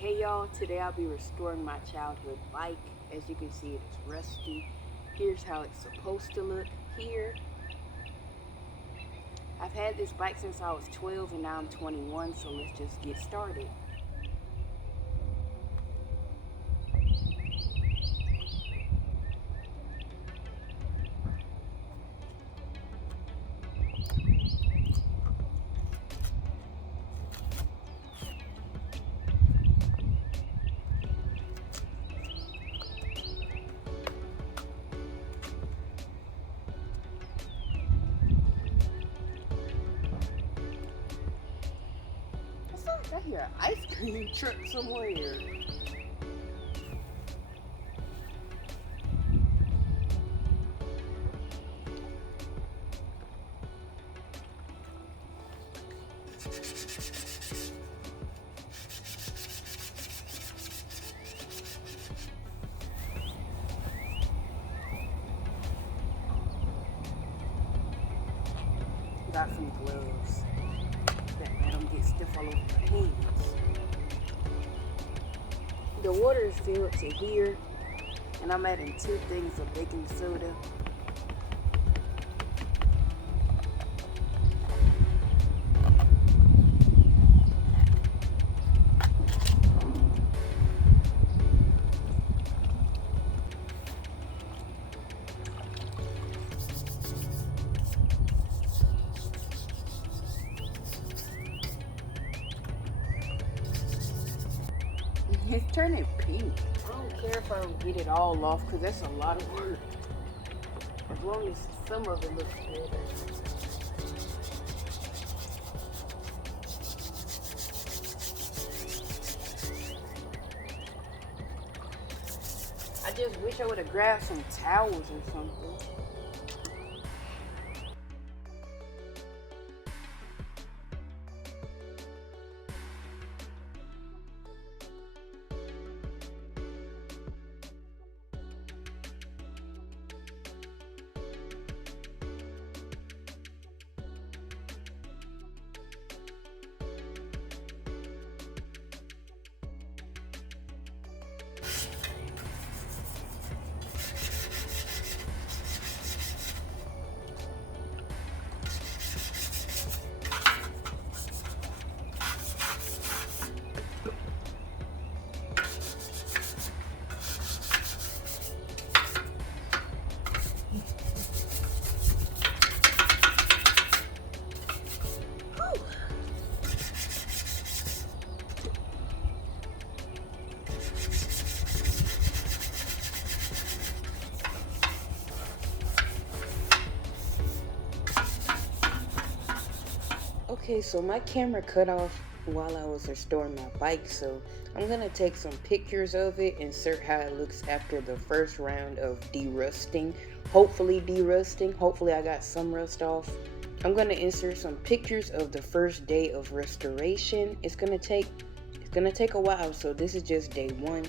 Hey y'all, today I'll be restoring my childhood bike. As you can see, it's rusty. Here's how it's supposed to look. Here, I've had this bike since I was 12 and now I'm 21, so let's just get started. It's like I hear an ice cream truck somewhere. Got some gloves that let them get stiff all over my hands. The water is filled to here, and I'm adding 2 things of baking soda. It's turning pink. I don't care if I don't get it all off because that's a lot of work. As long as some of it looks good. I just wish I would have grabbed some towels or something. Okay, so my camera cut off while I was restoring my bike, so I'm gonna take some pictures of it, insert how it looks after the first round of derusting. Hopefully derusting. Hopefully I got some rust off. I'm gonna insert some pictures of the first day of restoration. It's gonna take a while, so this is just day 1.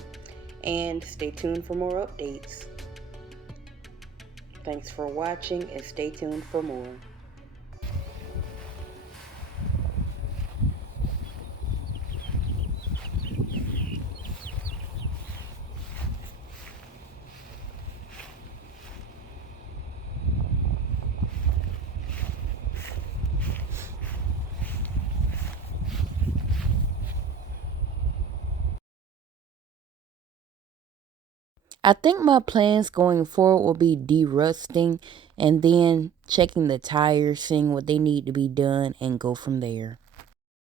And stay tuned for more updates. Thanks for watching and stay tuned for more. I think my plans going forward will be derusting and then checking the tires, seeing what they need to be done, and go from there.